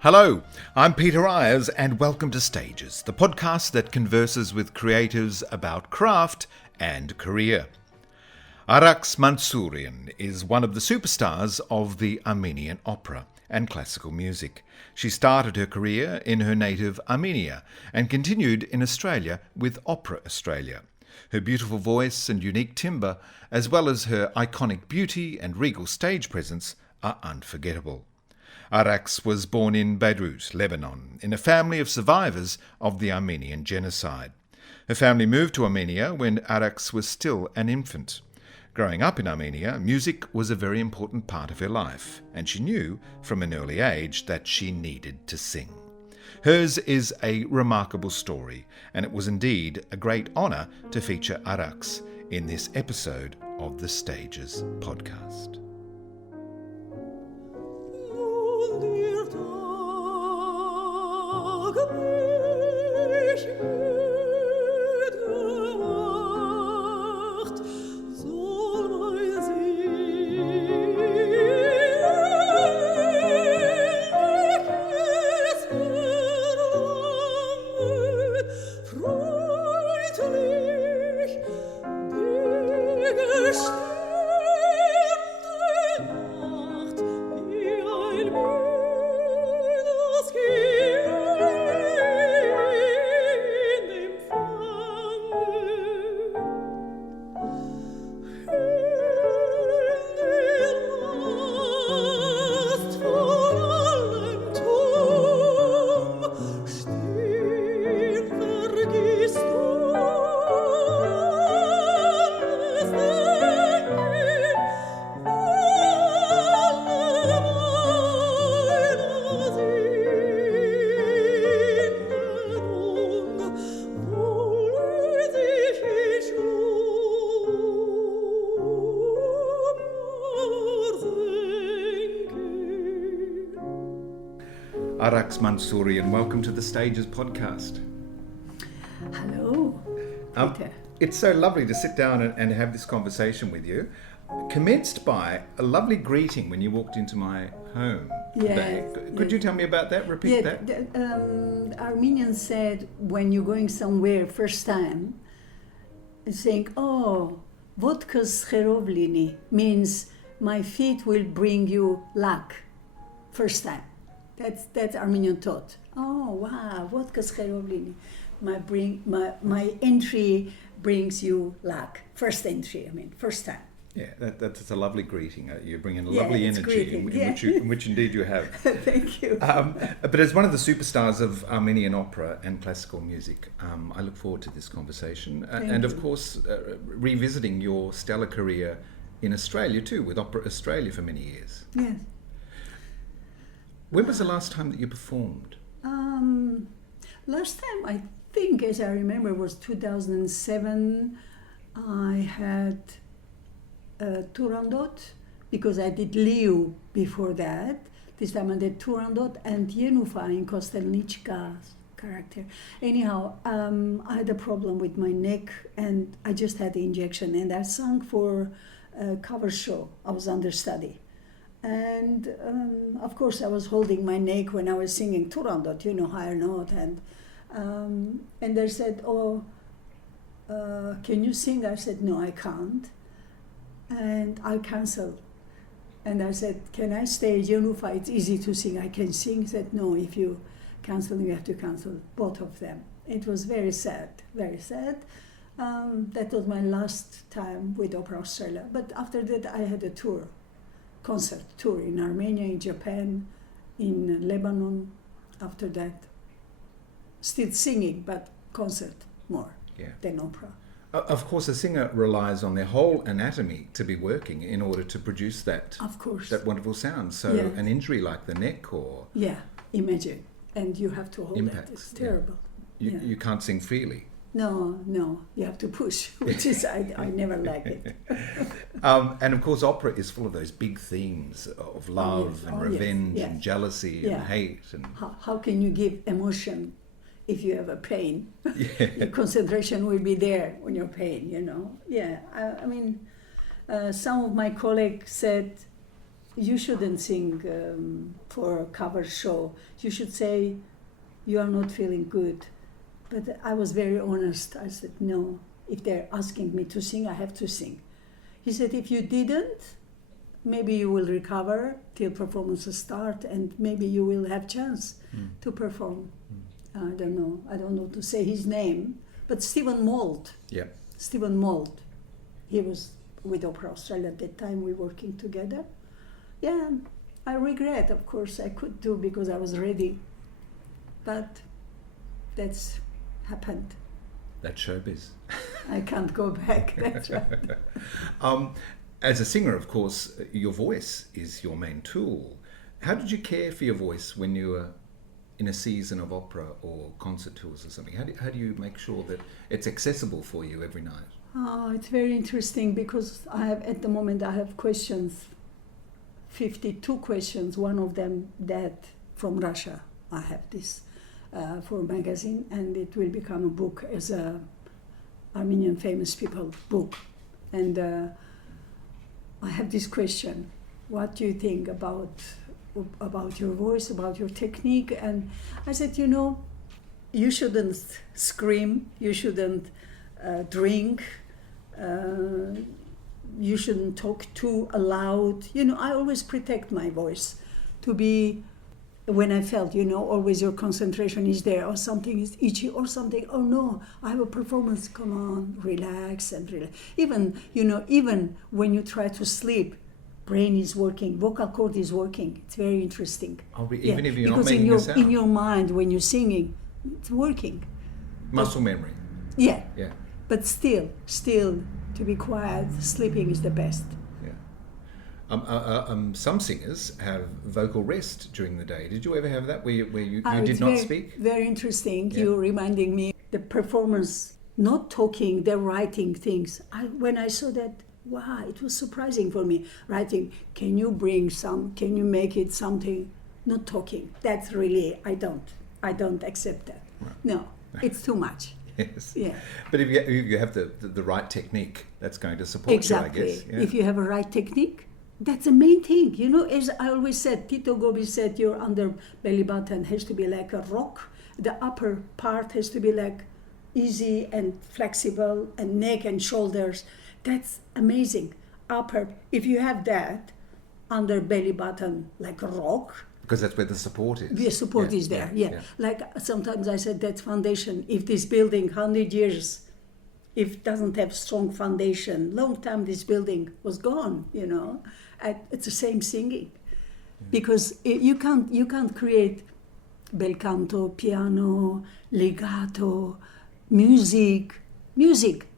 Hello, I'm Peter Eyers and welcome to Stages, the podcast that converses with creatives about craft and career. Arax Mansourian is one of the superstars of the Armenian Opera and classical music. She started her career in her native Armenia and continued in Australia with Opera Australia. Her beautiful voice and unique timbre, as well as her iconic beauty and regal stage presence, are unforgettable. Arax was born in Beirut, Lebanon, in a family of survivors of the Armenian genocide. Her family moved to Armenia when Arax was still an infant. Growing up in Armenia, music was a very important part of her life, and she knew from an early age that she needed to sing. Hers is a remarkable story, and it was indeed a great honour to feature Arax in this episode of the Stages podcast. Arax Mansourian, welcome to the Stages podcast. Hello, Peter. It's so lovely to sit down and have this conversation with you. Commenced by a lovely greeting when you walked into my home today. Could you tell me about that? Repeat that. The Armenians said when you're going somewhere first time, saying, "Oh, vodka scherov lini," means my feet will bring you luck. First time. That's Armenian thought. Oh wow, vodka scherov lini. My entry brings you luck. First entry, first time. Yeah, that's a lovely greeting. You bring in a lovely energy, in which indeed you have. Thank you. But as one of the superstars of Armenian opera and classical music, I look forward to this conversation. And of course, revisiting your stellar career in Australia too, with Opera Australia for many years. Yes. When was the last time that you performed? Last time, I think, as I remember, was 2007. I had Turandot, because I did Leo before that. This time I did Turandot and Yenufa in Kostelnichka's character. Anyhow, I had a problem with my neck and I just had the injection, and I sang for a cover show. I was understudy. And of course I was holding my neck when I was singing Turandot, higher note, and they said, "Oh, can you sing?" I said, "No, I can't," and I canceled. And I said, "Can I stay? Yenufa, it's easy to sing. I can sing." He said, "No, if you cancel, you have to cancel both of them." It was very sad, very sad. That was my last time with Opera Australia. But after that, I had a concert tour in Armenia, in Japan, in Lebanon. After that, still singing, but concert more than opera. Of course, a singer relies on their whole anatomy to be working in order to produce that wonderful sound. So an injury like the neck or... Yeah, imagine. And you have to hold impacts, that. It's terrible. You can't sing freely. No, you have to push, which is, I never like it. And of course, opera is full of those big themes of love and revenge and jealousy and hate. And how can you give emotion if you have a pain? Your concentration will be there when you're pain, Yeah, some of my colleagues said, you shouldn't sing for a cover show. You should say you are not feeling good. But I was very honest. I said, no, if they're asking me to sing, I have to sing. He said, if you didn't, maybe you will recover till performances start, and maybe you will have chance to perform. I don't know to say his name, but Stephen Mould. Yeah. Stephen Mould. He was with Opera Australia at that time. We were working together. Yeah, I regret, of course, I could do because I was ready. But that's happened. That's showbiz. I can't go back, that's right. As a singer, of course, your voice is your main tool. How did you care for your voice when you were in a season of opera or concert tours or something? How do you make sure that it's accessible for you every night? Oh, it's very interesting because at the moment I have questions, 52 questions, one of them that from Russia. I have this for a magazine, and it will become a book as a Armenian famous people book. And I have this question: what do you think about your voice, about your technique? And I said, you shouldn't scream, you shouldn't drink, you shouldn't talk too loud. I always protect my voice to be, when I felt, always your concentration is there, or something is itchy or something. Oh no, I have a performance, come on, relax and relax. Even when you try to sleep, brain is working, vocal cord is working. It's very interesting. Even if you're because not making a sound? in your mind, when you're singing, it's working. Muscle memory. Yeah. Yeah. But still, to be quiet, sleeping is the best. Some singers have vocal rest during the day. Did you ever have that where you did not speak? Very interesting. Yeah. You're reminding me the performance, not talking, they're writing things. When I saw that, wow, it was surprising for me. Writing, can you make it something? Not talking. That's really, I don't accept that. Right. No, it's too much. Yes. Yeah. But if you have the right technique, that's going to support you, I guess. Yeah. If you have a right technique, that's the main thing. As I always said, Tito Gobi said, your under belly button has to be like a rock. The upper part has to be like easy and flexible, and neck and shoulders. That's amazing. If you have that under belly button like a rock. Because that's where the support is. The support is there, yeah. Like sometimes I said that's foundation. If this building, 100 years, if it doesn't have strong foundation, long time this building was gone, It's the same singing. Because you can't create bel canto, piano, legato, music,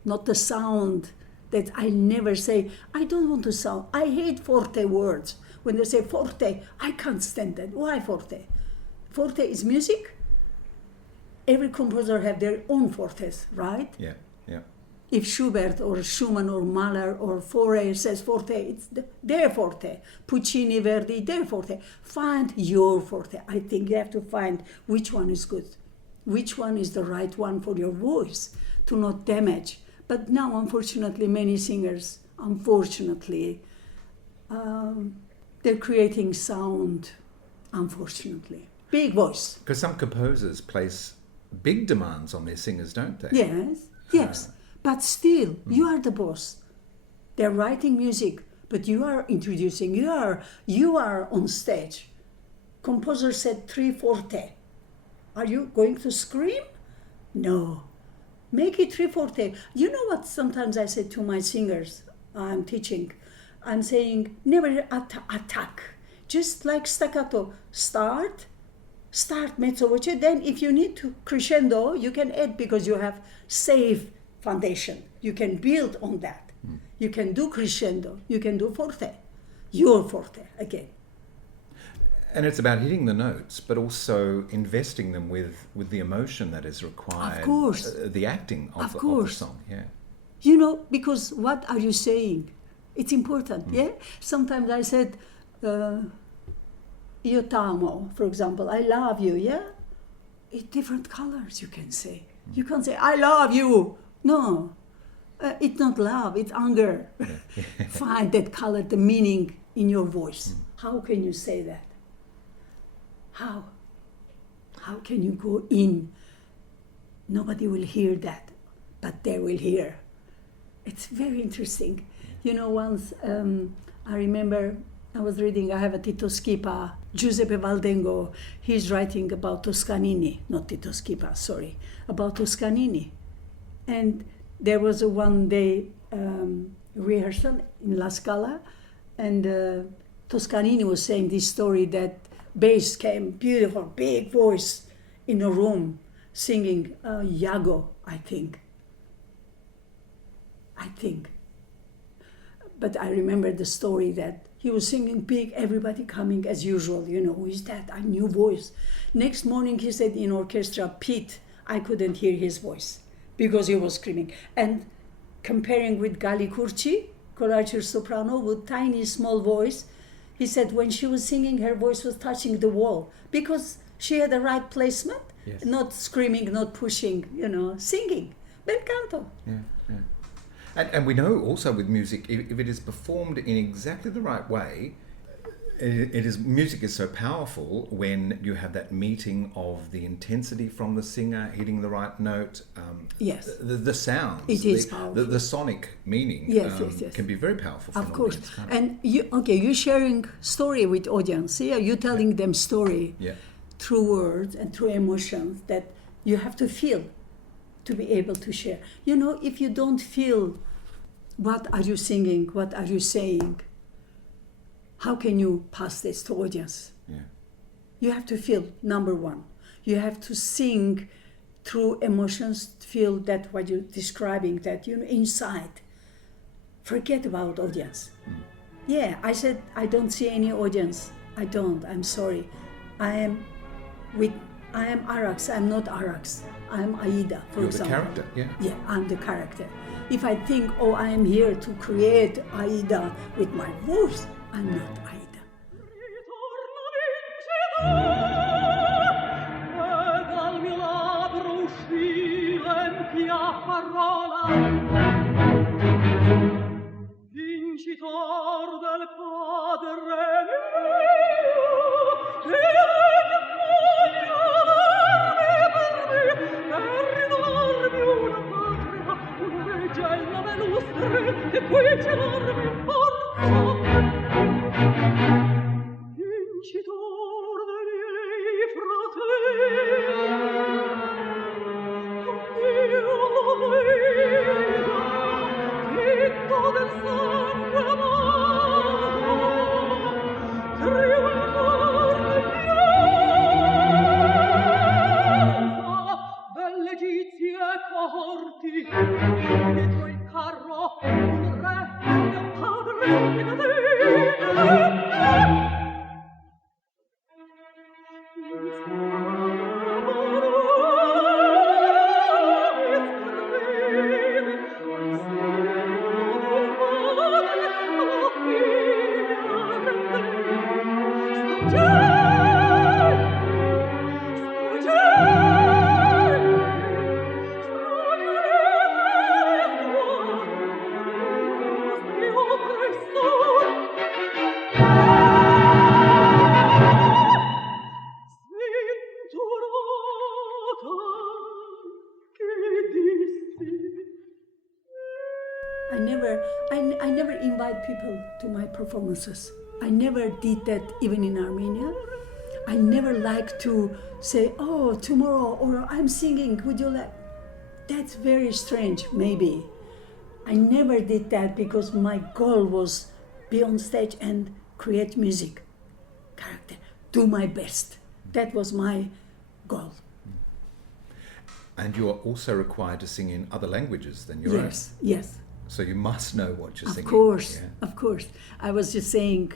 not the sound that I never say. I don't want to sound. I hate forte words. When they say forte, I can't stand that. Why forte? Forte is music. Every composer have their own fortes, right? Yeah. If Schubert or Schumann or Mahler or Fauré says forte, it's their forte. Puccini, Verdi, their forte. Find your forte. I think you have to find which one is good, which one is the right one for your voice to not damage. But now, unfortunately, many singers, they're creating sound, unfortunately. Big voice. Because some composers place big demands on their singers, don't they? Yes. But still, you are the boss. They're writing music, but you are introducing, you are on stage. Composer said 3 forte. Are you going to scream? No. Make it 3 forte. You know what sometimes I say to my singers I'm teaching? I'm saying, never attack. Just like staccato. Start mezzo voce. Then if you need to crescendo, you can add because you have safe foundation. You can build on that. You can do crescendo. You can do forte. Your forte again. And it's about hitting the notes, but also investing them with the emotion that is required. Of course. The acting of the song. Yeah. Because what are you saying? It's important, yeah? Sometimes I said, io t'amo, for example, I love you, yeah? It's different colors you can say. You can't say, I love you. No, it's not love, it's anger. Find that color, the meaning in your voice. How can you say that? How? How can you go in? Nobody will hear that, but they will hear. It's very interesting. You know, once I remember I was reading, I have a Tito Schipa, Giuseppe Valdengo, he's writing about Toscanini, not Tito Schipa, sorry, about Toscanini. And there was a one-day rehearsal in La Scala, and Toscanini was saying this story that bass came, beautiful, big voice in a room, singing Iago, I think. But I remember the story that he was singing big, everybody coming as usual, you know, who is that? A new voice. Next morning he said in orchestra, Pete, I couldn't hear his voice because he was screaming. And comparing with Gali Curci, Collager soprano with tiny small voice, he said when she was singing, her voice was touching the wall because she had the right placement, yes. Not screaming, not pushing, you know, singing. Bel canto. Yeah, yeah. And we know also with music, if it is performed in exactly the right way, music is so powerful when you have that meeting of the intensity from the singer hitting the right note. Yes. The sounds. It is powerful. The sonic meaning yes. can be very powerful. Of course. And you're sharing story with audience. Yeah, you're telling them story through words and through emotions that you have to feel to be able to share. You know, if you don't feel what are you singing, what are you saying, how can you pass this to audience? Yeah. You have to feel, number one. You have to sing through emotions, feel that what you're describing, that, you know, inside. Forget about audience. Yeah, I said, I don't see any audience. I don't, I'm sorry. I am Arax, I'm not Arax. I'm Aida, for example. You're the character, yeah. Yeah, I'm the character. If I think, oh, I am here to create Aida with my voice, I'm not Aida. I never invite people to my performances. I never did that even in Armenia. I never like to say, oh, tomorrow, or I'm singing, would you like? That's very strange, maybe. I never did that because my goal was be on stage and create music, character, do my best. That was my goal. And you are also required to sing in other languages than your own. Yes. So you must know what you're singing. Of course. I was just saying,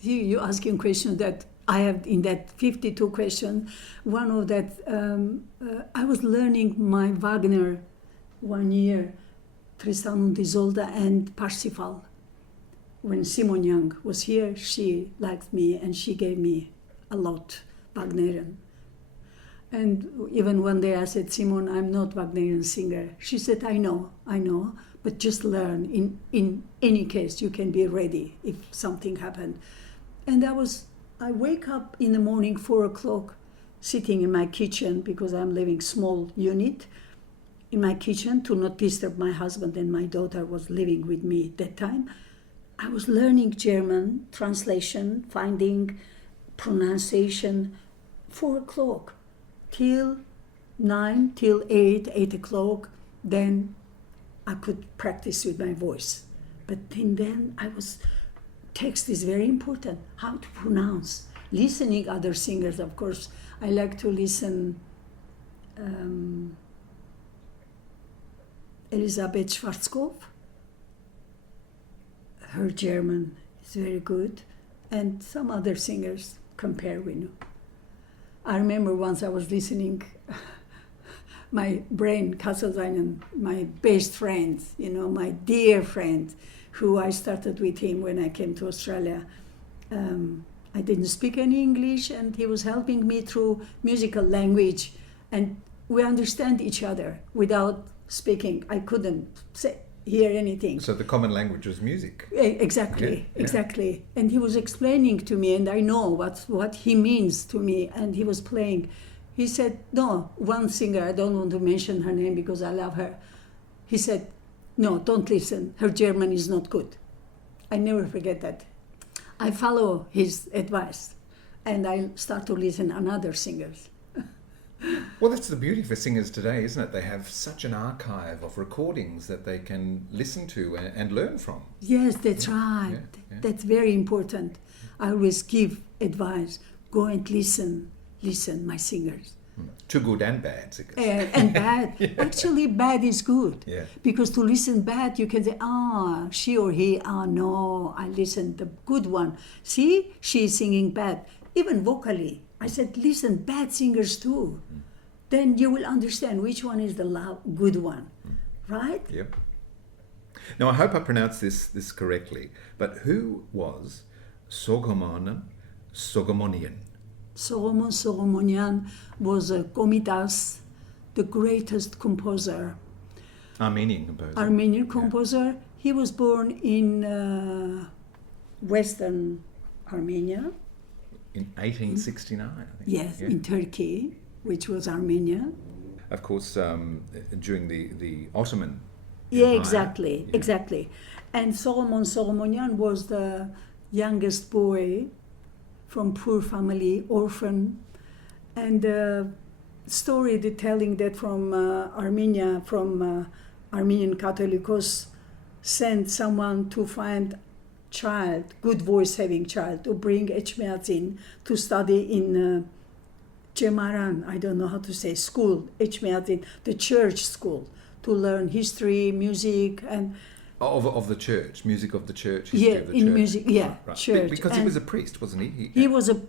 you asking a question that I have in that 52 questions. One of that, I was learning my Wagner 1 year, Tristan und Isolde and Parsifal. When Simon Young was here, she liked me and she gave me a lot Wagnerian. And even one day I said, Simon, I'm not Wagnerian singer. She said, I know, but just learn. In any case, you can be ready if something happened. And I wake up in the morning, 4 o'clock, sitting in my kitchen, because I'm living small unit, in my kitchen to not disturb my husband, and my daughter was living with me at that time. I was learning German, translation, finding pronunciation, 4 o'clock, till 9, till 8 o'clock. Then I could practice with my voice. But then text is very important, how to pronounce. Listening other singers, of course. I like to listen Elisabeth Schwarzkopf. Her German is very good. And some other singers compare with you. I remember once I was listening my brain, Kasselseinen, my best friend, my dear friend, who I started with him when I came to Australia. I didn't speak any English, and he was helping me through musical language, and we understand each other without speaking. I couldn't hear anything. So the common language was music. Exactly. And he was explaining to me, and I know what he means to me, and he was playing. He said, no, one singer, I don't want to mention her name because I love her. He said, no, don't listen. Her German is not good. I never forget that. I follow his advice, and I start to listen to other singers. Well, that's the beauty for singers today, isn't it? They have such an archive of recordings that they can listen to and learn from. Yes, that's right. Yeah. That's very important. I always give advice. Go and listen, my singers. Too good and bad singers. And bad. Yeah. Actually, bad is good. Yeah. Because to listen bad, you can say, she or he, no, I listened the good one. See, she's singing bad. Even vocally. I said, listen, bad singers too. Then you will understand which one is the good one. Right? Yep. Now, I hope I pronounced this correctly, but who was Solomon Sogomonian? Solomon Sogomonian was a Komitas, the greatest composer. Armenian composer. Yeah. He was born in Western Armenia. In 1869, I think. Yes, in Turkey, which was Armenia. Of course, during the Ottoman Empire. Yeah, exactly. And Solomon Sogomonian was the youngest boy from poor family, orphan. And the telling that from Armenia, from Armenian Catholicos, sent someone to find good voice having child, to bring Echmeadzin to study in Cemaran, I don't know how to say, school, Echmeadzin, the church school, to learn history, music, and of the church, music of the church, history of the church. Music, right. Church. Because he was a priest, wasn't he?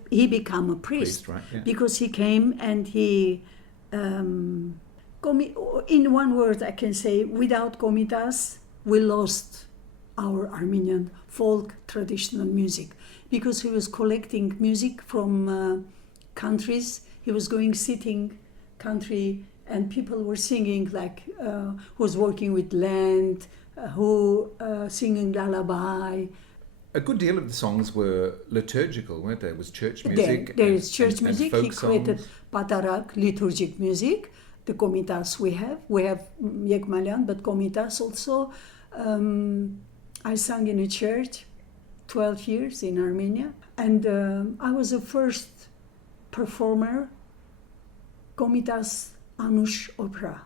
He became a priest, right? Yeah. Because he came and he, in one word I can say, without Komitas, we lost our Armenian folk traditional music, because he was collecting music from countries. He was going sitting country, and people were singing, like who was working with land, who singing lullaby. A good deal of the songs were liturgical, weren't they? It was church music. There is church music. And he created Patarak, liturgic music. The Komitas we have Yekmalian, but Komitas also. I sang in a church 12 years in Armenia, and I was the first performer, Komitas Anush Opera.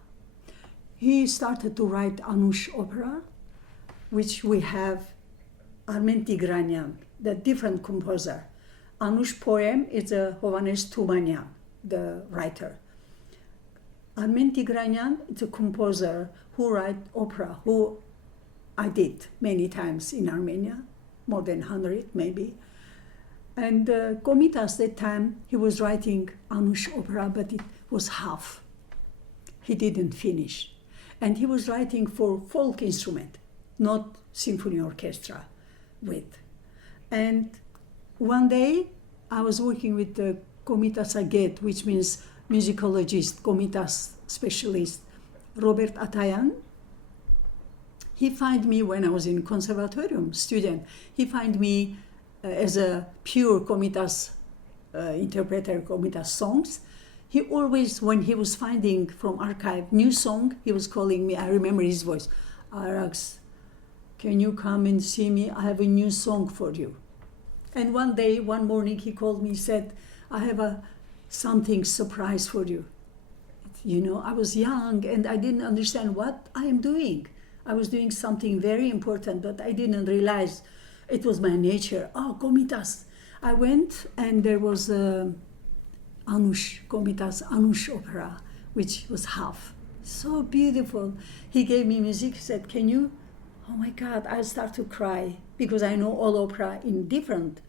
He started to write Anush Opera, which we have Armen Tigranian, the different composer. Anush poem is a Hovannes Tumanyan, the writer. Armen Tigranian is a composer who write opera, who I did many times in Armenia, more than 100 maybe. And Komitas, that time, he was writing Anush Opera, but it was half. He didn't finish. And he was writing for folk instrument, not symphony orchestra with. And one day, I was working with the Komitas Aget, which means musicologist, Komitas specialist, Robert Atayan. he find me when I was in conservatorium student. He find me as a pure comitas interpreter, comitas songs. He always, when he was finding from archive new song, he was calling me. I remember his voice. Arax, can you come and see me? I have a new song for you. And one day, one morning, he called me, said, I have something surprise for you. You know, I was young and I didn't understand what I am doing. I was doing something very important, but I didn't realize it was my nature. Oh, comitas. I went and there was a comitas Anush opera, which was half. So beautiful. He gave me music. He said, can you? Oh my God, I start to cry because I know all opera in different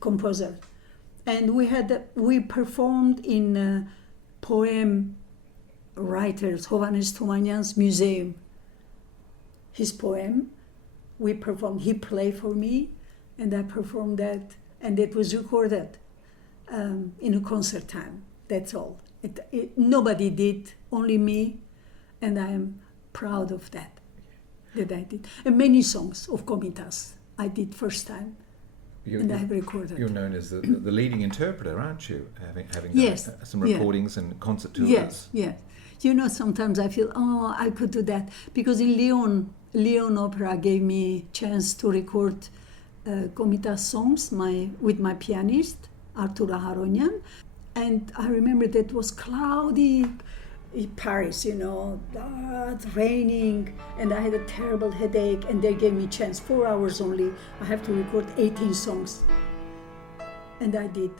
composer. And we performed in poem writers, Hovhannes Thomanyan's museum. His poem, we performed, he played for me, and I performed that, and it was recorded in a concert time. That's all. Nobody did, only me, and I am proud of that I did. And many songs of comitas I did first time, and I have recorded. You're known as the leading interpreter, aren't you? Having Yes. done some recordings and concert tours. Yes, yes. You know, sometimes I feel, I could do that. Because in Leon Opera gave me chance to record comitas songs with my pianist, Artur Aharonian. And I remember that was cloudy in Paris, you know, it's raining, and I had a terrible headache, and they gave me chance, 4 hours only. I have to record 18 songs. And I did.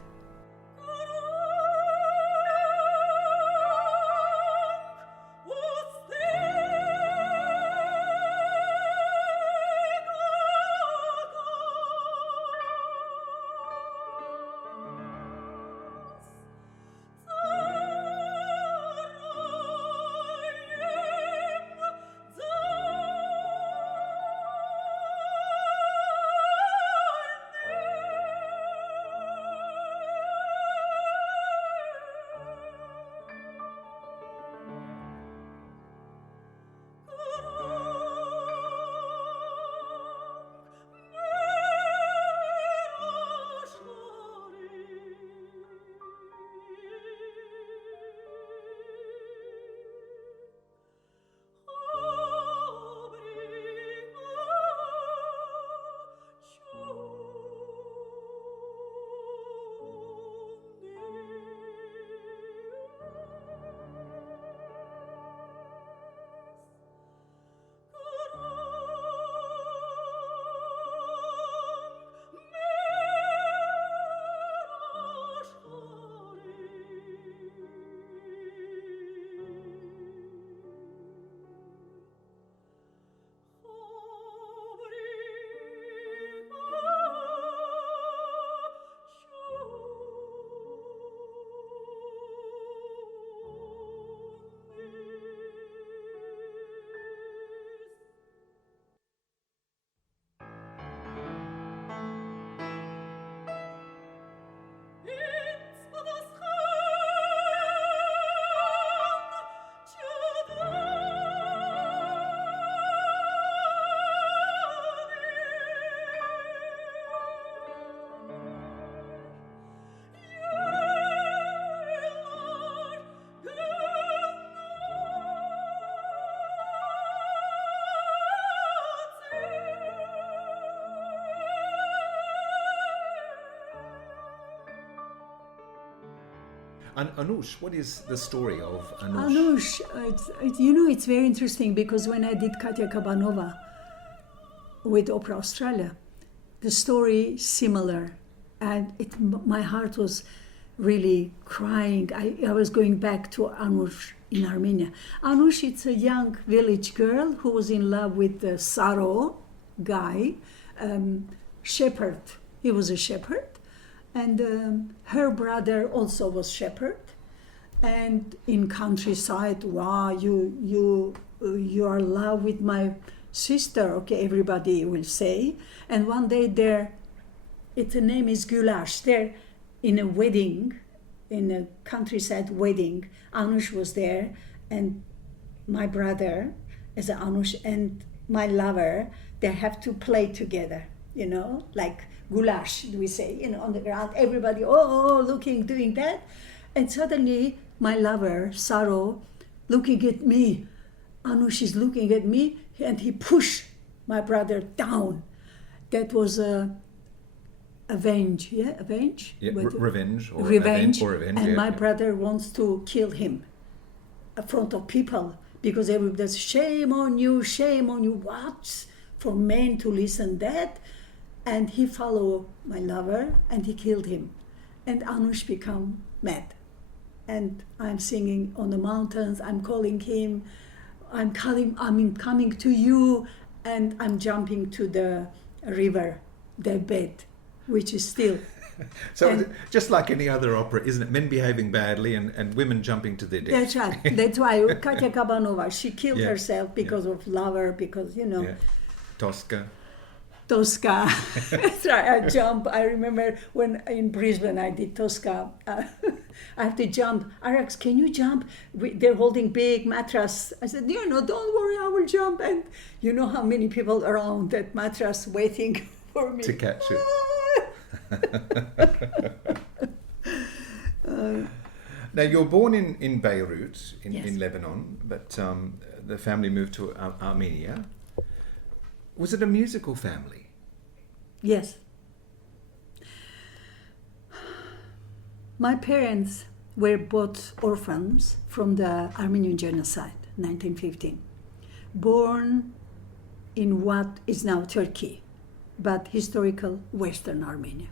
Anush, what is the story of Anush? Anush, it's very interesting because when I did Katya Kabanova with Opera Australia, the story similar, and my heart was really crying. I was going back to Anush in Armenia. Anush, it's a young village girl who was in love with the Saro guy, shepherd. He was a shepherd. And her brother also was shepherd, and in countryside, wow, you are in love with my sister, okay, everybody will say. And one day the name is Gulash. They're in a wedding, in a countryside wedding. Anush was there, and my brother as a Anush and my lover, they have to play together, like goulash, we say, on the ground, everybody, looking, doing that. And suddenly my lover, Saro, looking at me, Anush is looking at me, and he pushed my brother down. That was avenge. Yeah, revenge. Revenge. And yeah, my brother wants to kill him in front of people because everybody's shame on you, what? For men to listen that. And he followed my lover and he killed him. And Anush become mad. And I'm singing on the mountains, I'm calling him, I'm coming to you, and I'm jumping to the river, the bed, which is still. So just like any other opera, isn't it? Men behaving badly and women jumping to their death. That's right. That's why Katya Kabanova, she killed herself because of lover, because, Yeah. Tosca. That's right. I remember when in Brisbane I did Tosca. I have to jump. Arax, can you jump? They're holding big mattress. I said, don't worry, I will jump. And you know how many people around that mattress waiting for me to catch it. Now, you're born in Beirut, in Lebanon, but the family moved to Armenia. Was it a musical family? Yes. My parents were both orphans from the Armenian genocide, 1915. Born in what is now Turkey, but historical Western Armenia.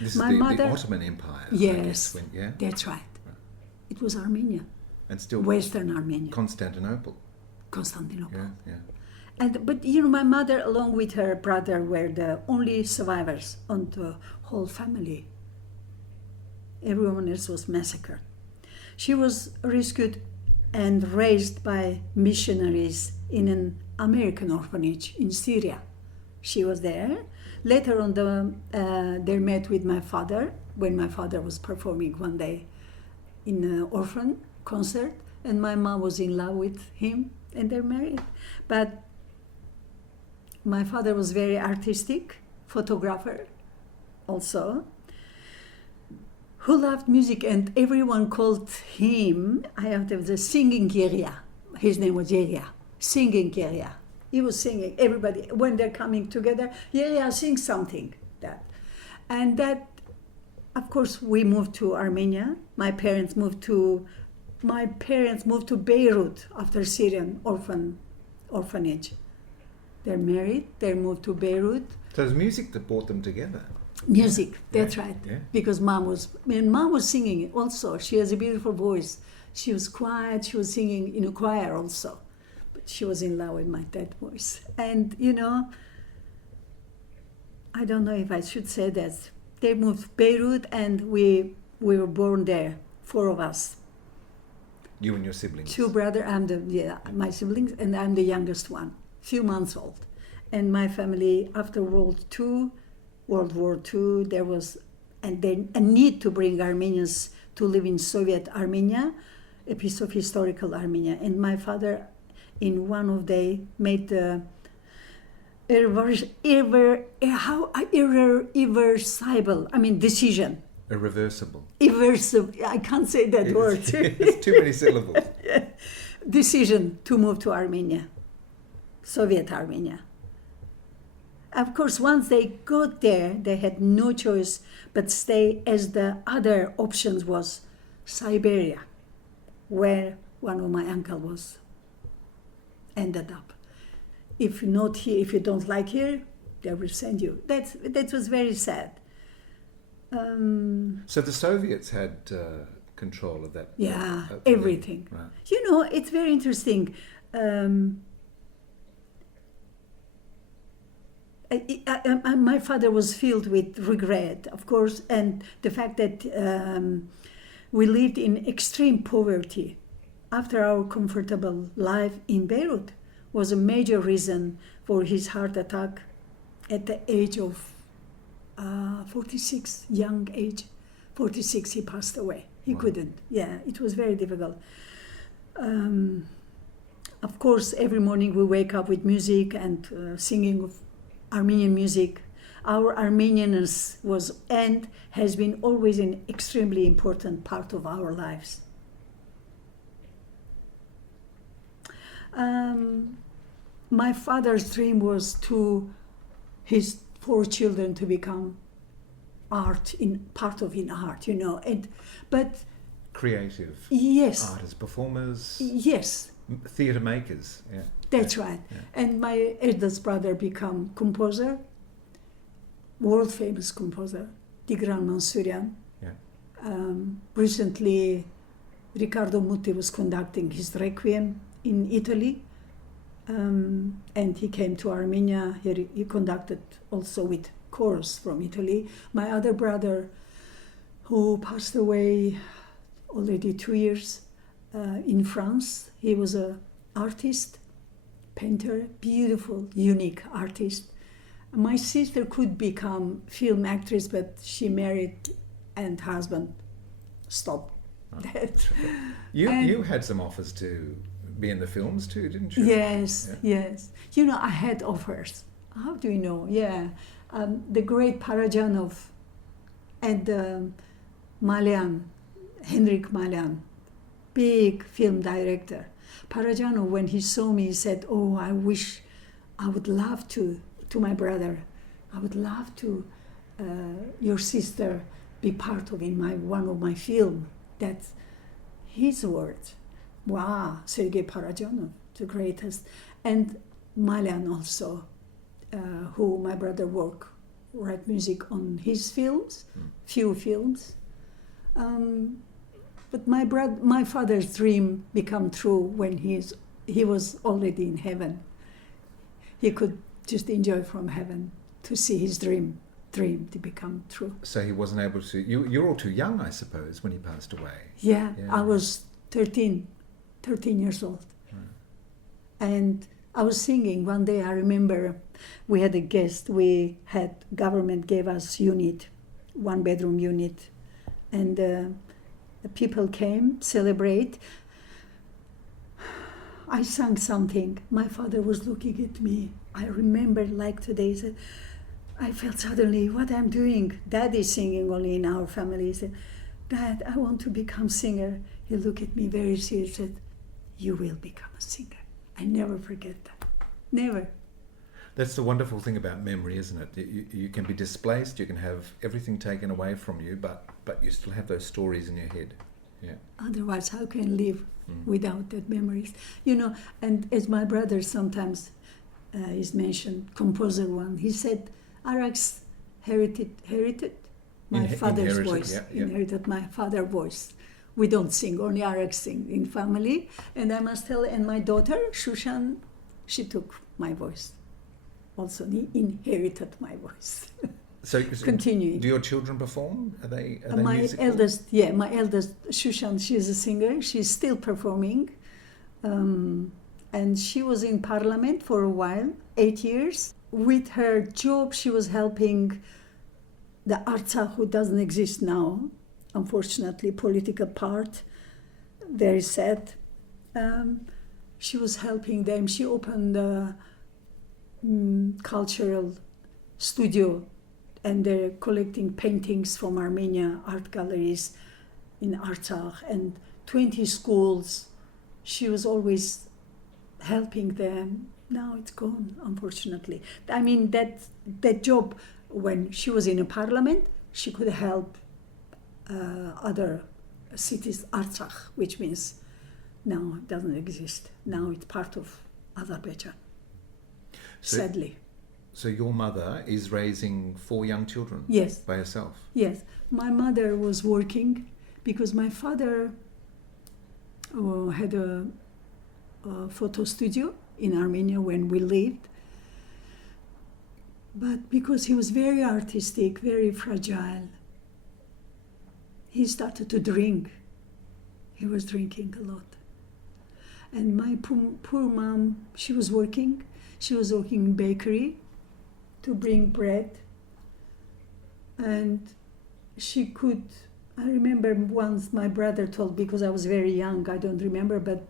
This is the Ottoman Empire. Yes, that's right. It was Armenia. And still Western Armenia. Constantinople. Yeah. But my mother, along with her brother, were the only survivors on the whole family. Everyone else was massacred. She was rescued and raised by missionaries in an American orphanage in Syria. She was there. Later on, they met with my father when my father was performing one day in an orphan concert, and my mom was in love with him, and they're married. But my father was very artistic, photographer also, who loved music, and everyone called him, the singing Yeria. His name was Yeria, singing Yeria. He was singing, everybody, when they're coming together, Yeria, sing something. And that, of course, we moved to Armenia. My parents moved to Beirut after Syrian orphanage. They're married, they moved to Beirut. So it was music that brought them together. Music, that's right. Yeah. Because mom was singing also. She has a beautiful voice. She was quiet, she was singing in a choir also. But she was in love with my dad's voice. And, I don't know if I should say that. They moved to Beirut and we were born there, 4 of us. You and your siblings? 2 brothers, my siblings, and I'm the youngest one, few months old. And my family, after World War II, there was a need to bring Armenians to live in Soviet Armenia, a piece of historical Armenia. And my father, in one of they made the irreversible, decision. Irreversible. Irreversible, I can't say that word. It's too many syllables. Decision to move to Armenia, Soviet Armenia. Of course, once they got there, they had no choice but stay, as the other options was Siberia, where one of my uncles ended up. If not here, if you don't like here, they will send you. That was very sad. So the Soviets had control of that? Yeah, everything. Right. It's very interesting. My father was filled with regret, of course, and the fact that we lived in extreme poverty after our comfortable life in Beirut was a major reason for his heart attack at the age of 46, young age. 46, he passed away. He couldn't. Yeah, it was very difficult. of course, every morning we wake up with music and singing of Armenian music. Our Armenianness was and has been always an extremely important part of our lives. My father's dream was to his 4 children to become art in art, but Creative. yes, Artists, performers, yes, theatre makers. Yeah. that's right. Yeah. And my eldest brother become composer, world famous composer, Arax Mansourian. Yeah. Recently, Riccardo Muti was conducting his Requiem in Italy, and he came to Armenia. He conducted also with chorus from Italy. My other brother, who passed away already 2 years in France, he was an artist, painter, beautiful, unique artist. My sister could become film actress, but she married and husband stopped that. You had some offers to be in the films too, didn't you? Yes, Yeah. yes. I had offers. How do you know? Yeah. The great Parajanov and Malian, Henrik Malian, big film director. Parajanov, when he saw me, he said, "Oh, I would love to my brother, I would love to your sister be part of one of my film." That's his words. Wow, Sergei Parajanov, the greatest. And Malian also, who my brother write music on his films, few films. But my father's dream became true when he was already in heaven. He could just enjoy from heaven to see his dream to become true. So he wasn't able to. You're all too young, I suppose, when he passed away. Yeah. I was 13 years old. Right. And I was singing one day. I remember we had a guest. Government gave us unit, 1-bedroom unit, and the people came celebrate. I sang something. My father was looking at me. I remember like today. Said, I felt suddenly what I'm doing. Dad is singing only in our family. He said, "Dad, I want to become singer." He looked at me very serious. Said, "You will become a singer." I never forget that. Never. That's the wonderful thing about memory, isn't it? You can be displaced. You can have everything taken away from you, but you still have those stories in your head. Yeah. Otherwise, how can you live without that memories? And as my brother sometimes is mentioned, composer one, he said, Arax inherited my father's voice. Yeah. Inherited my father's voice. We don't sing, only Arax sing in family. And I must tell, and my daughter, Shushan, she took my voice. Also inherited my voice. So continuing. Do your children perform? Are they my musical? My eldest Shushan, she's a singer. She's still performing, and she was in parliament for a while, 8 years. With her job, she was helping the Artsakh, who doesn't exist now, unfortunately, political part. Very sad. She was helping them. She opened a cultural studio, and they're collecting paintings from Armenia art galleries in Artsakh and 20 schools. She was always helping them. Now it's gone, unfortunately. I mean, that job, when she was in a parliament, she could help other cities, Artsakh, which means now it doesn't exist. Now it's part of Azerbaijan, sadly. So your mother is raising 4 young children? Yes. By herself? Yes. My mother was working because my father had a photo studio in Armenia when we lived. But because he was very artistic, very fragile, he started to drink. He was drinking a lot. And my poor mom, she was working. She was working in bakery to bring bread. And I remember once my brother told, because I was very young, I don't remember, but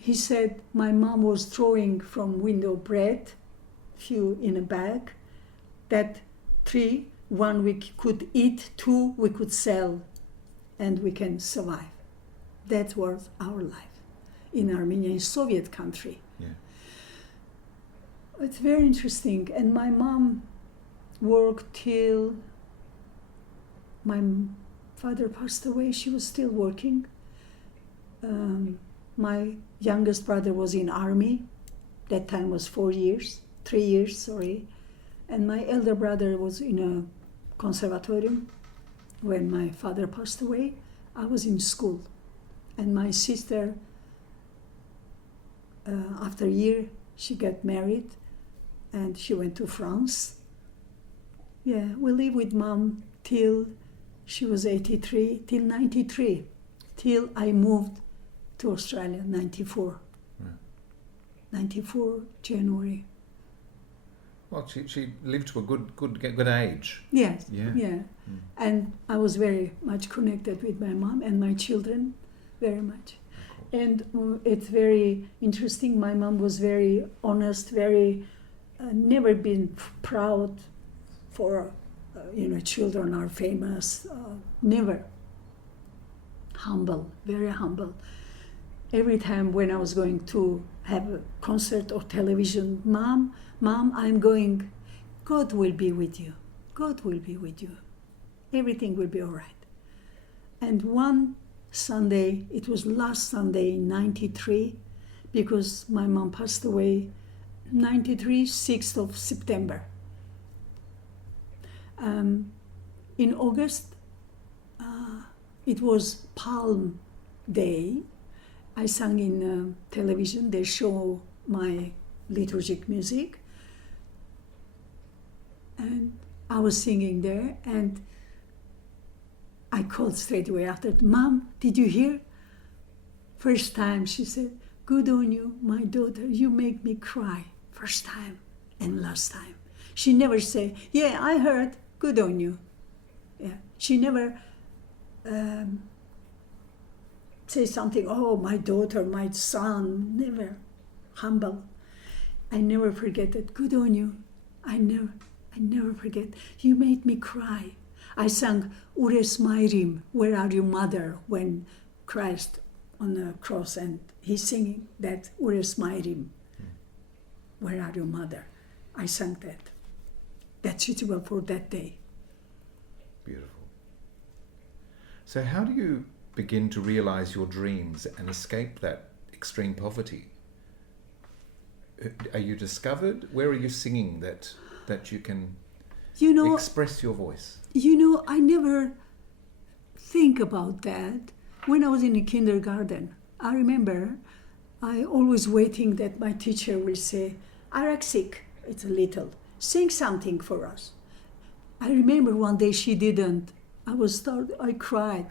he said my mom was throwing from window bread, few in a bag, that 3, 1 we could eat, 2 we could sell, and we can survive. That was our life in Armenia, in Soviet country. Yeah. It's very interesting. And my mom worked till my father passed away. She was still working. My youngest brother was in army. That time was 3 years, sorry. And my elder brother was in a conservatorium. When my father passed away, I was in school. And my sister, after a year, she got married and she went to France. Yeah, we lived with mom till she was 83, till 93, till I moved to Australia, 94. Yeah. 94 January. Well, she lived to a good age. Yes, Yeah. yeah. And I was very much connected with my mom and my children, very much. And it's very interesting. My mom was very honest, very never been proud for, children are famous, never. Humble, very humble. Every time when I was going to have a concert or television, Mom, I'm going, God will be with you. God will be with you. Everything will be all right. And one Sunday, it was last Sunday in 93, because my mom passed away 93, 6th of September. In August, it was Palm Day. I sang in television. They show my liturgic music. And I was singing there, and I called straight away after, Mom, did you hear? First time, she said, good on you, my daughter, you make me cry. First time and last time. She never say, yeah, I heard, good on you. Yeah, she never say something, oh, my daughter, my son, never. Humble. I never forget it, good on you. I never forget. You made me cry. I sang Ures Mairim, Where Are You Mother, when Christ on the cross, and he's singing that Ures Mairim, Where Are You Mother. I sang that. That's suitable for that day. Beautiful. So how do you begin to realize your dreams and escape that extreme poverty? Are you discovered? Where are you singing that you can express your voice? I never think about that. When I was in the kindergarten, I remember I always waiting that my teacher will say, Araxik, it's a little, sing something for us. I remember one day she didn't. I cried.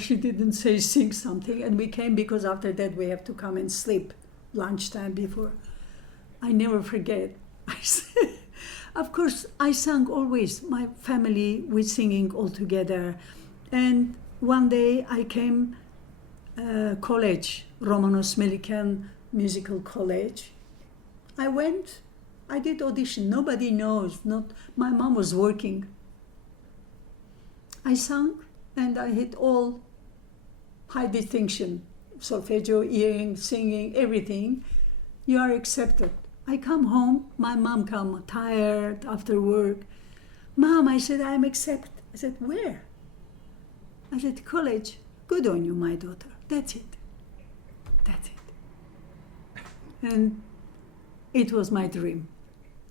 She didn't say sing something, and we came because after that we have to come and sleep lunchtime before. I never forget. Of course, I sang always. My family, we singing all together. And one day I came college, Romanos Melikan Musical College. I went, I did audition. Nobody knows. My mom was working. I sang and I had all high distinction. Solfeggio, earring, singing, everything. You are accepted. I come home, my mom come tired after work. Mom, I said, I'm accepted. I said, where? I said, college. Good on you, my daughter. That's it. And it was my dream.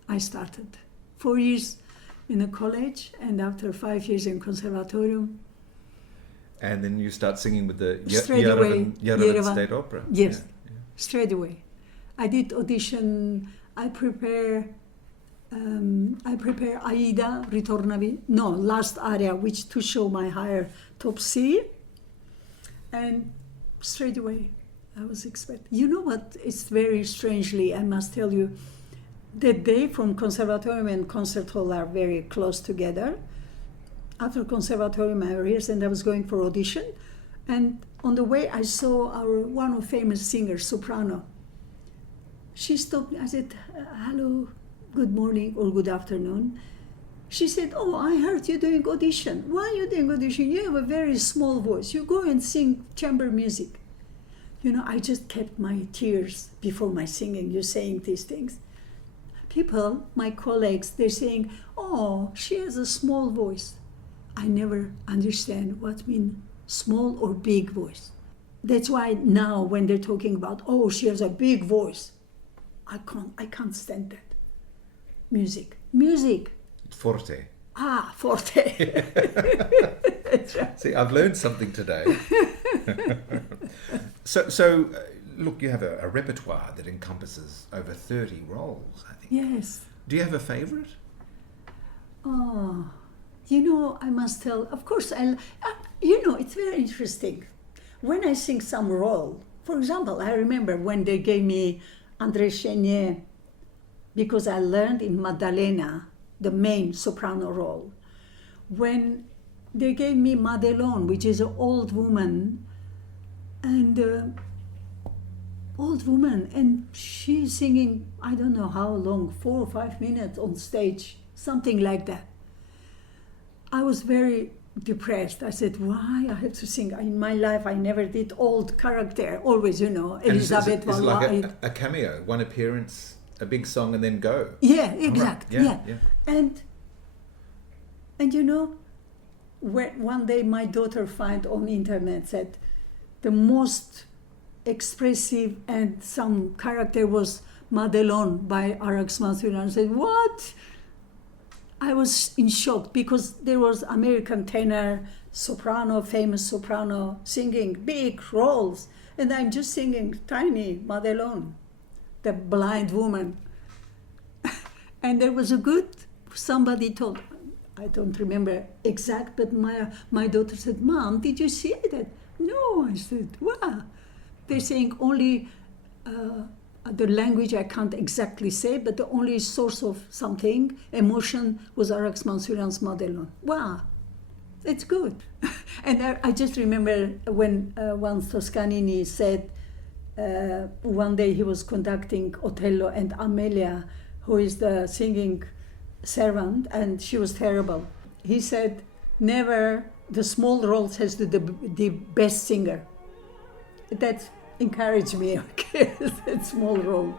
I started 4 years in a college, and after 5 years in conservatorium. And then you start singing with the Yerevan State Opera. Yes, straight away. I did audition. I prepare Aida, Ritornavi. No, last aria, which to show my higher top C. And straight away, I was expecting. You know what? It's very strangely, I must tell you, that day from conservatorium and concert hall are very close together. After conservatorium, I rehearsed and I was going for audition. And on the way, I saw our one of famous singers, soprano. She stopped me. I said, hello, good morning or good afternoon. She said, oh, I heard you doing audition. Why are you doing audition? You have a very small voice. You go and sing chamber music. You know, I just kept my tears before my singing, you saying these things. People, my colleagues, they're saying, oh, she has a small voice. I never understand what mean small or big voice. That's why now when they're talking about, oh, she has a big voice, I can't stand that. Music. Forte. Ah, forte. That's right. See, I've learned something today. So, look, you have a repertoire that encompasses over 30 roles, I think. Yes. Do you have a favourite? Oh, you know, I must tell, of course, you know, it's very interesting. When I sing some role, for example, I remember when they gave me André Chénier, because I learned in Maddalena, the main soprano role. When they gave me Madelon, which is an old woman, and she's singing, I don't know how long, 4 or 5 minutes on stage, something like that. I was very depressed. I said, why I have to sing? In my life, I never did old character, always, you know, Elizabeth It's Valois. like a cameo, one appearance, a big song, and then go. Yeah, exactly. Right. Yeah. And you know, one day my daughter found on internet said the most expressive and some character was Madelon by Arax Mansourian. I said, what? I was in shock because there was American tenor, soprano, famous soprano, singing big roles. And I'm just singing tiny Madelon, the blind woman. And there was somebody told, I don't remember exact, but my daughter said, Mom, did you see that? No, I said, wow. They're saying only the language I can't exactly say, but the only source of something, emotion, was Arax Mansourian's Madelon. Wow, it's good. And I just remember when once Toscanini said, one day he was conducting Othello and Amelia, who is the singing servant, and she was terrible. He said, never the small roles has the best singer. That encouraged me, okay, that small role.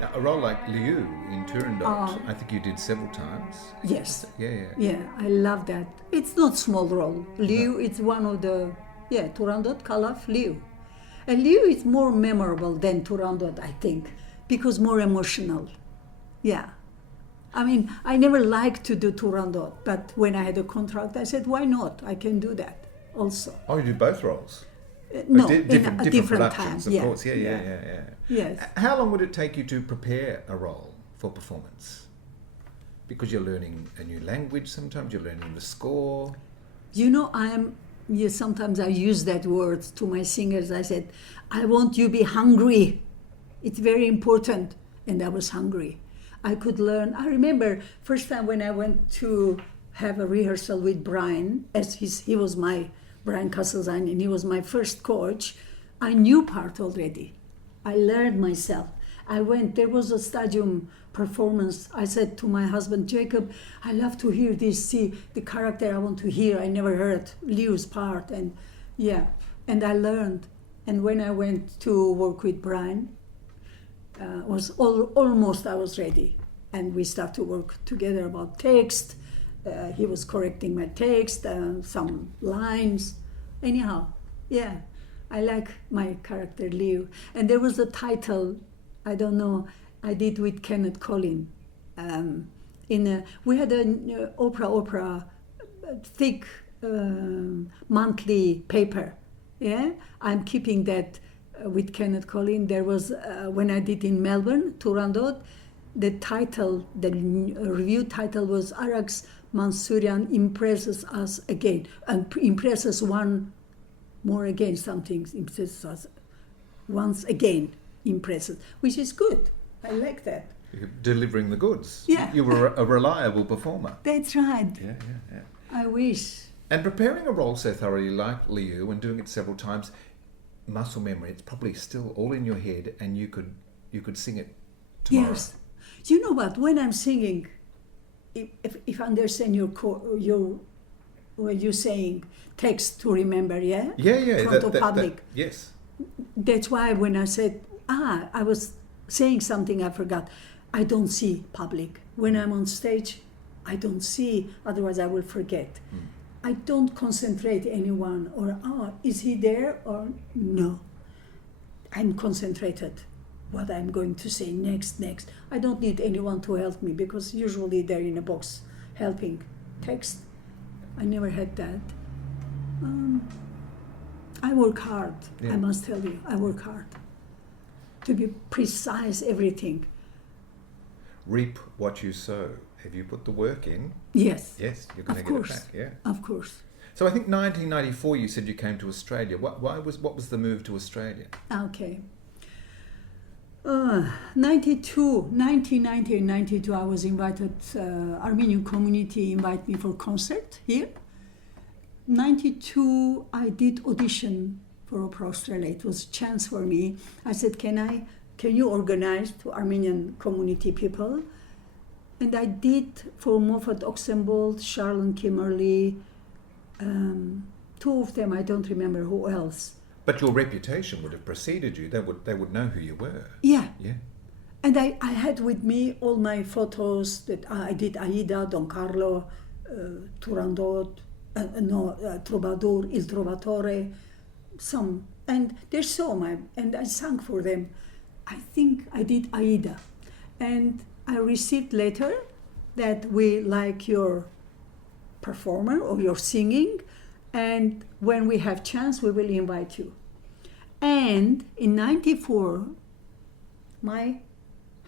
Now, a role like Liu in Turandot, I think you did several times. Yes. Yeah. Yeah, I love that. It's not small role. Liu, it's one of the, Turandot, Calaf, Liu. And Leo is more memorable than Turandot, I think, because more emotional. Yeah. I mean, I never liked to do Turandot, but when I had a contract, I said, why not? I can do that also. Oh, you did both roles? No, different different productions, time. of course. Yeah. Yes. How long would it take you to prepare a role for performance? Because you're learning a new language sometimes, you're learning the score. You know, sometimes I use that word to my singers. I said, I want you to be hungry. It's very important. And I was hungry. I could learn. I remember first time when I went to have a rehearsal with Brian, as he was my, Brian Castelzine, and he was my first coach. I knew part already. I learned myself. There was a stadium performance. I said to my husband, Jacob, I love to hear this, see the character I want to hear. I never heard Leo's part. And and I learned. And when I went to work with Brian, almost I was ready. And we started to work together about text. He was correcting my text, some lines. Anyhow, I like my character Leo. And there was a title, I don't know, I did with Kenneth Collin. We had an opera, thick monthly paper. Yeah, I'm keeping that with Kenneth Collin. There was when I did in Melbourne, Turandot. The review title was Arax Mansourian impresses us again, and impresses one more again. Something impresses us once again, impresses, which is good. I like that. You're delivering the goods. Yeah. You were a reliable performer. That's right. Yeah. I wish. And preparing a role so thoroughly like Leo and doing it several times, muscle memory, it's probably still all in your head and you could sing it tomorrow. Yes. You know what? When I'm singing, if I understand what you're saying, text to remember, yeah? Yeah. Front of public. Yes. That's why when I said, I was saying something I forgot. I don't see public. When I'm on stage, I don't see, otherwise I will forget. I don't concentrate anyone or, is he there or no. I'm concentrated. What I'm going to say next. I don't need anyone to help me because usually they're in a box helping. Text, I never had that. I work hard, I must tell you. I work hard to be precise, everything. Reap what you sow. Have you put the work in? Yes. Yes, you're going to get it back, yeah. Of course. So I think 1994 you said you came to Australia. What was the move to Australia? Okay. 1990 and 92 I was invited, Armenian community invited me for concert here. 92 I did audition for Opera Australia. It was a chance for me. I said, can you organize to Armenian community people? And I did for Moffat Oxenbould, Charlotte Kimmerly, two of them, I don't remember who else. But your reputation would have preceded you. They would know who you were. Yeah. And I had with me all my photos that I did Aida, Don Carlo, Turandot, Trovatore, Il Trovatore, some. And they saw and I sang for them. I think I did Aida. And I received letter that we like your performer or your singing, and when we have chance, we will invite you. And in 94, my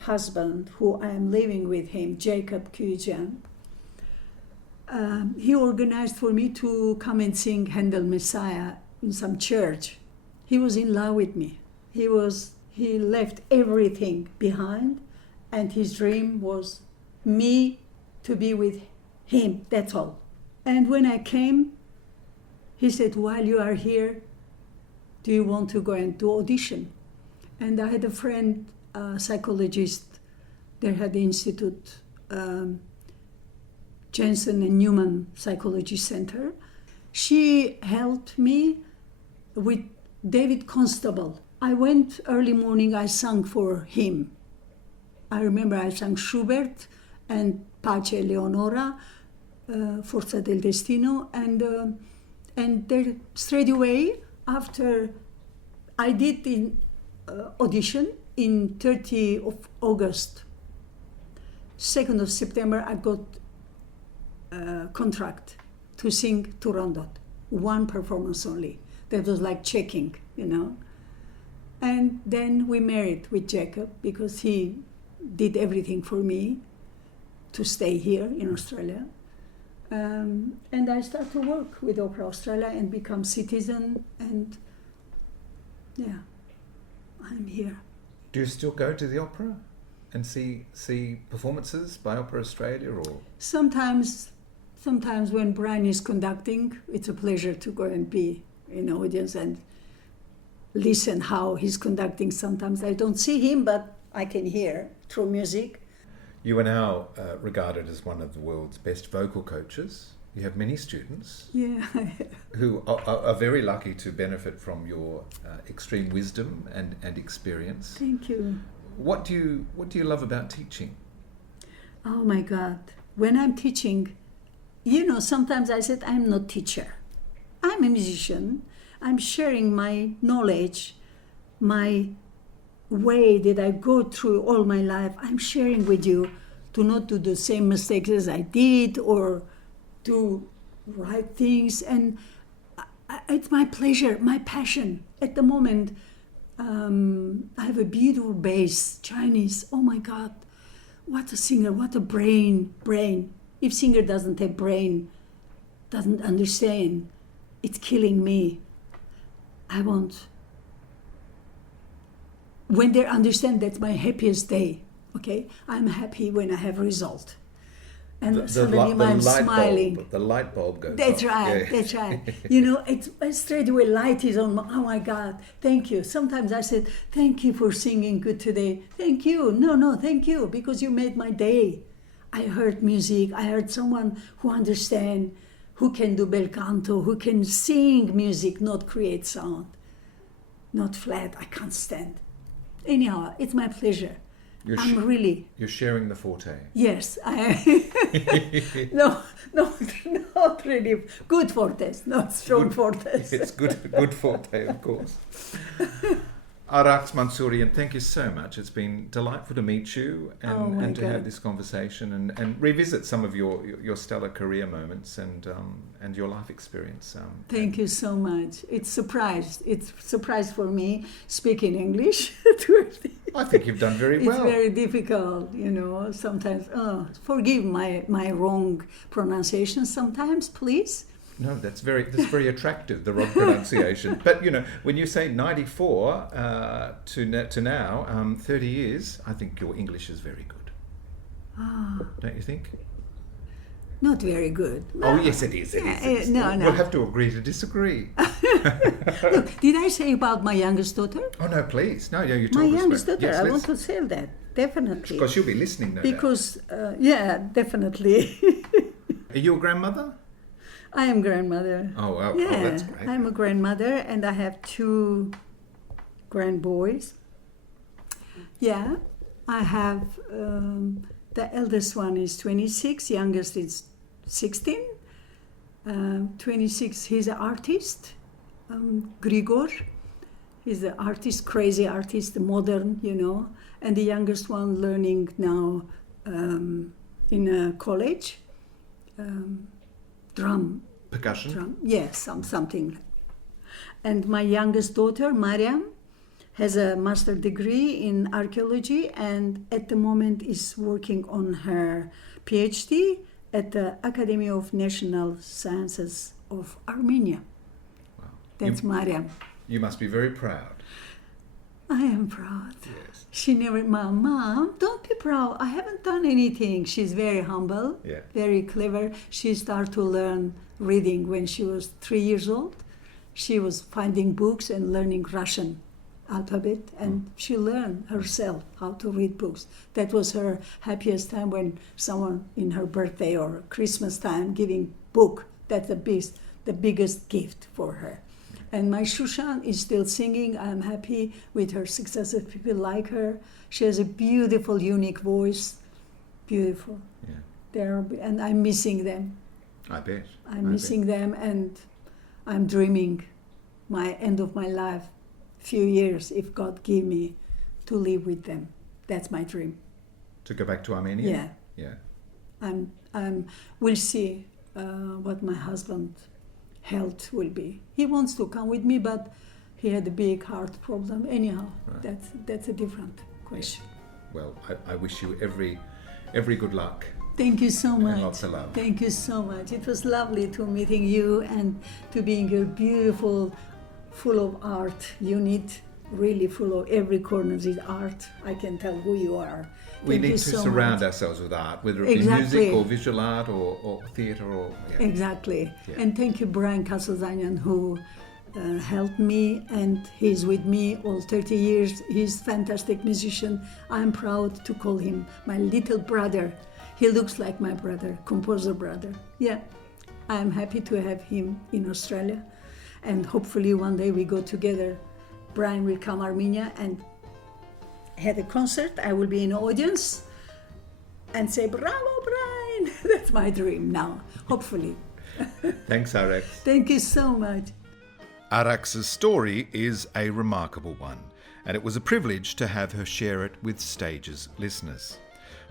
husband, who I am living with him, Jacob Kujan, he organized for me to come and sing Handel Messiah in some church. He was in love with me. He left everything behind, and his dream was me to be with him, that's all. And when I came, he said, while you are here, do you want to go and do audition? And I had a friend, psychologist, they had the institute, Jensen and Newman Psychology Center. She helped me with David Constable. I went early morning, I sang for him. I remember I sang Schubert and Pace Leonora, Forza del Destino, and then straight away after I did in audition in 30th of August. 2nd of September, I got a contract to sing Turandot. One performance only. That was like checking, you know. And then we married with Jacob because he did everything for me to stay here in Australia. And I started to work with Opera Australia and become citizen, and yeah, I'm here. Do you still go to the opera and see performances by Opera Australia, or? Sometimes when Brian is conducting, it's a pleasure to go and be in the audience and listen how he's conducting. Sometimes I don't see him, but I can hear through music. You are now regarded as one of the world's best vocal coaches. You have many students who are very lucky to benefit from your extreme wisdom and experience. Thank you. What do you love about teaching? Oh my God. When I'm teaching, you know, sometimes I said I'm not teacher. I'm a musician. I'm sharing my knowledge, my way that I go through all my life. I'm sharing with you to not do the same mistakes as I did or do right things. And it's my pleasure, my passion. At the moment, I have a beautiful bass, Chinese. Oh my God, what a singer, what a brain. If singer doesn't have brain, doesn't understand, it's killing me. I want, when they understand, that's my happiest day, okay? I'm happy when I have result. And suddenly I'm smiling. The light bulb goes That's off. right, Yeah. that's right. You know, it's straight away light is on, oh my God, thank you. Sometimes I said, thank you for singing good today. Thank you. No, thank you, because you made my day. I heard music, I heard someone who understands, who can do bel canto, who can sing music, not create sound, not flat, I can't stand. Anyhow, it's my pleasure. You're sharing the forte. Yes, no, not really. Good fortes, not strong fortes. It's good forte, of course. Arax Mansourian, thank you so much. It's been delightful to meet you and to have this conversation and revisit some of your stellar career moments and your life experience. Thank you so much. It's surprise for me speaking English. I think you've done very well. It's very difficult, you know. Sometimes, forgive my wrong pronunciation. Sometimes, please. No, that's very attractive, the wrong pronunciation. But, you know, when you say 94 to now, 30 years, I think your English is very good. Don't you think? Not very good. Oh, yes, it is. No. We'll have to agree to disagree. Look, did I say about my youngest daughter? Oh, no, please. No, you told my us. Youngest daughter, I want to say that, definitely. Because she'll be listening, no Because, definitely. Are you a grandmother? I am grandmother. Oh, wow. Yeah, Oh, that's great. I'm a grandmother and I have 2 grandboys. Yeah, I have, the eldest one is 26, youngest is 16. 26, he's an artist, Grigor. He's an artist, crazy artist, modern, you know. And the youngest one learning now in a college. Drum. Percussion? Drum. Yes, something. And my youngest daughter, Mariam, has a master's degree in archaeology and at the moment is working on her PhD at the Academy of National Sciences of Armenia. Wow. That's Mariam. You must be very proud. I am proud. Yes. She never, Mom, don't be proud. I haven't done anything. She's very humble, very clever. She started to learn reading when she was 3 years old. She was finding books and learning Russian alphabet, and she learned herself how to read books. That was her happiest time when someone in her birthday or Christmas time giving book. That's the biggest gift for her. And my Shushan is still singing. I'm happy with her success. People like her. She has a beautiful, unique voice. Beautiful. Yeah. And I'm missing them. I bet. I'm missing them, and I'm dreaming my end of my life few years, if God give me to live with them. That's my dream. To go back to Armenia? Yeah. Yeah. We'll see what my husband's health will be. He wants to come with me, but he had a big heart problem. Anyhow, Right. that's a different question. Well, I wish you every good luck. Thank you so much. And lots of love. Thank you so much. It was lovely to meeting you and to be in your beautiful, full of art unit. Really full of every corner is art. I can tell who you are. We Thank need you to so surround much. ourselves with art, whether it be Exactly. music or visual art or theatre or... Yeah. Exactly. Yeah. And thank you, Brian Castlezanian, who helped me, and he's with me all 30 years. He's a fantastic musician. I'm proud to call him my little brother. He looks like my brother, composer brother. Yeah, I'm happy to have him in Australia. And hopefully one day we go together. Brian will come Armenia and had a concert. I will be in the audience and say, "Bravo, Brian!" That's my dream now, hopefully. Thanks, Arax. Thank you so much. Arax's story is a remarkable one, and it was a privilege to have her share it with Stages listeners.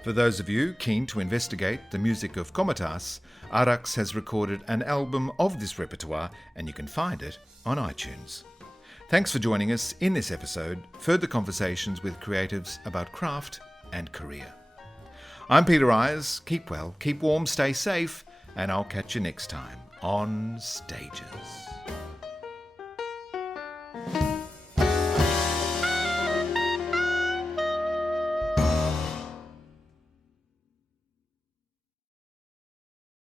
For those of you keen to investigate the music of Komitas, Arax has recorded an album of this repertoire, and you can find it on iTunes. Thanks for joining us in this episode, Further Conversations with Creatives about Craft and Career. I'm Peter Eyers. Keep well, keep warm, stay safe, and I'll catch you next time on Stages.